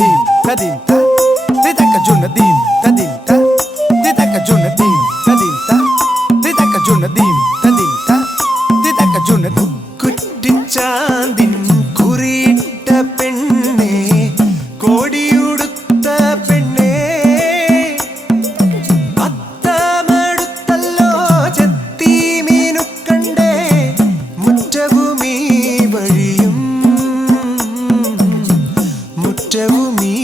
dim ta dim ta ti ta kajuna dim ta dim ta ti ta kajuna dim ta dim ta ti ta kajuna dim ta dim ta ti ta kajuna കുറ്റിച്ചാന്തിൻ കുറിയിട്ട പെണ്ണേ കോടിയുടുത്ത പെണ്ണേ അത്തമടുത്തല്ലോ ചെത്തി മീനുക്കണ്ടേ മുറ്റഭൂമി വഴിയും മുറ്റഭൂമി